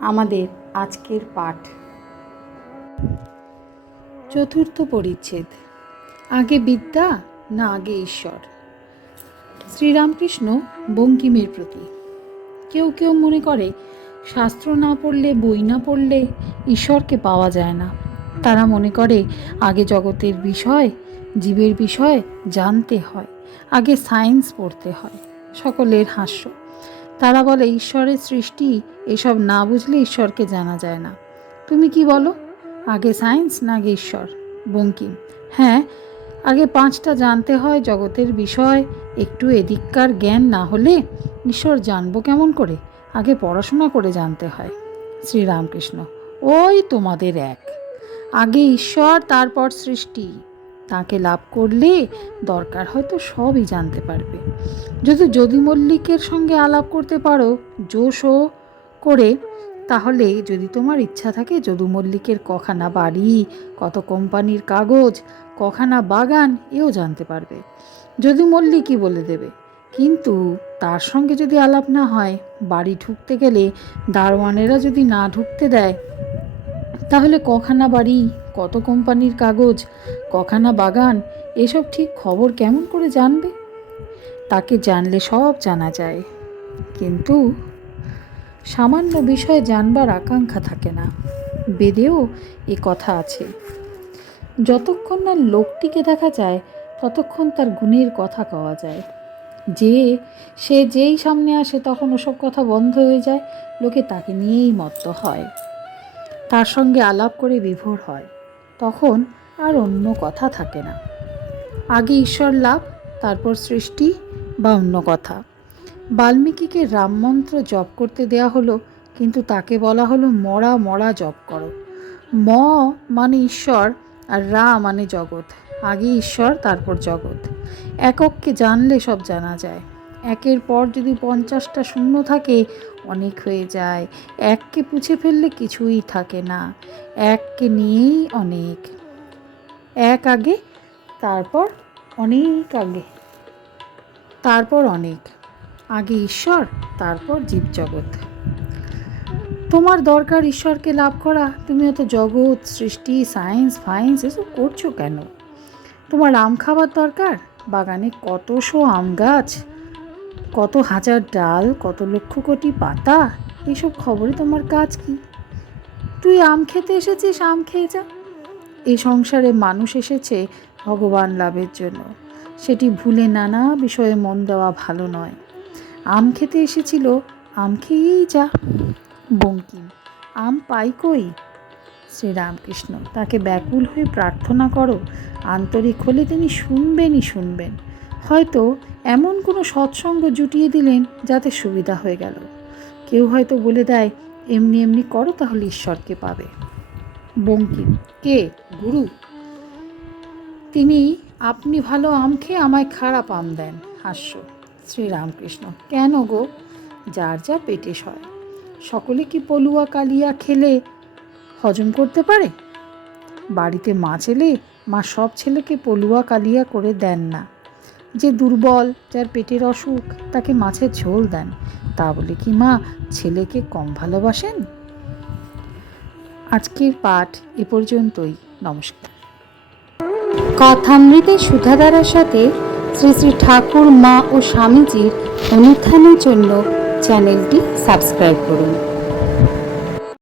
আমাদের আজকের পাঠ। চতুর্থ পরিচ্ছেদ। আগে বিদ্যা, না আগে ঈশ্বর। শ্রীরামকৃষ্ণ বঙ্কিমের প্রতি। কেউ কেউ মনে করে, শাস্ত্র না পড়লে, বই না পড়লে ঈশ্বরকে পাওয়া যায় না। তারা মনে করে, আগে জগতের বিষয়, জীবের বিষয় জানতে হয়, আগে সায়েন্স পড়তে হয়। সকলের হাস্য। তারা বলে, ঈশ্বরের সৃষ্টি, এসব না বুঝলে ঈশ্বরকে জানা যায় না। তুমি কি বলো? আগে সায়েন্স না আগে ঈশ্বর? বঙ্কিম হ্যাঁ আগে পাঁচটা জানতে হয় জগতের বিষয়, একটু এদিককার জ্ঞান না হলে ঈশ্বর জানব কেমন করে? আগে পড়াশোনা করে জানতে হয়। শ্রীরামকৃষ্ণ, ওই তোমাদের এক। আগে ঈশ্বর, তারপর সৃষ্টি। তাকে লাভ করলে দরকার হয়তো সবই জানতে পারবে। যদি যদু মল্লিকের সঙ্গে আলাপ করতে পারো, জোশও করে, তাহলে যদি তোমার ইচ্ছা থাকে যদু মল্লিকের কখানা বাড়ি, কত কোম্পানির কাগজ, কখানা বাগান, এও জানতে পারবে। যদু মল্লিকই বলে দেবে। কিন্তু তার সঙ্গে যদি আলাপ না হয়, বাড়ি ঢুকতে গেলে দারোয়ানেরা যদি না ঢুকতে দেয়, তাহলে কখানা বাড়ি কত কোম্পানির কাগজ, কখানা বাগান, এসব ঠিক খবর কেমন করে জানবে? তাকে জানলে সব জানা যায়। কিন্তু সামান্য বিষয় জানবার আকাঙ্ক্ষা থাকে না। বেদেও এ কথা আছে। যতক্ষণ না লোকটিকে দেখা যায়, ততক্ষণ তার গুণের কথা কওয়া যায়। যে, সে যেই সামনে আসে তখন ওসব কথা বন্ধ হয়ে যায়, লোকে তাকে নিয়েই মত্ত হয়। তার সঙ্গে আলাপ করে বিভোর হয়। তখন আর অন্য কথা থাকে না। আগে ঈশ্বর লাভ, তারপর সৃষ্টি বা অন্য কথা। বাল্মীকিকে রামমন্ত্র জপ করতে দেয়া হলো, কিন্তু তাকে বলা হলো মরা মরা জপ করো। ম মানে ঈশ্বর আর রা মানে জগৎ। আগে ঈশ্বর, তারপর জগৎ। একককে জানলে সব জানা যায়। একের পর যদি পঞ্চাশটা শূন্য থাকে, অনেক হয়ে যায়। এককে পুছে ফেললে কিছুই থাকে না। এককে নিয়েই অনেক। এক আগে, তারপর অনেক আগে। তারপর অনেক। আগে ঈশ্বর, তারপর জীবজগৎ। তোমার দরকার ঈশ্বরকে লাভ করা। তুমি অত জগৎ, সৃষ্টি সায়েন্স ফায়েন্স এসব করছ কেন? তোমার আম খাবার দরকার? বাগানে কত শো আম গাছ? কত হাজার ডাল, কত লক্ষ কোটি পাতা, এসব খবরে তোমার কাজ কি? তুই আম খেতে এসেছিস, আম খেয়ে যা। এই সংসারে মানুষ এসেছে ভগবান লাভের জন্য। সেটি ভুলে নানা বিষয়ে মন দেওয়া ভালো নয়। আম খেতে এসেছিল, আম খেয়েই যা। বঙ্কিম, আম পাই কই? শ্রীরামকৃষ্ণ, তাকে ব্যাকুল হয়ে প্রার্থনা করো। আন্তরিক হলে তিনি শুনবেনই শুনবেন। হয়তো এমন কোনো সৎসঙ্গ জুটিয়ে দিলেন যাতে সুবিধা হয়ে গেল। কেউ হয়তো বলে দেয়, এমনি এমনি করো তাহলে ঈশ্বরকে পাবে। বঙ্কিম, কে? গুরু? তিনি আপনি ভালো আম খেয়ে আমায় খারাপ আম দেন। হাস্য, শ্রীরামকৃষ্ণ, কেন গো? যার যা পেটে সয়। সকলে কি পলুয়া কালিয়া খেলে হজম করতে পারে? বাড়িতে মা এলে মা সব ছেলেকে পলুয়া কালিয়া করে দেন না। যে দুর্বল, যার পেটের অসুখ, তাকে মাছের ঝোল দেন। তা বলে কি মা ছেলেকে কম ভালোবাসেন? আজকের পাঠ এ পর্যন্তই। নমস্কার। কথামৃতের সুধাধারার সাথে শ্রী শ্রী ঠাকুর, মা ও স্বামীজির অনুষ্ঠানের জন্য চ্যানেলটি সাবস্ক্রাইব করুন।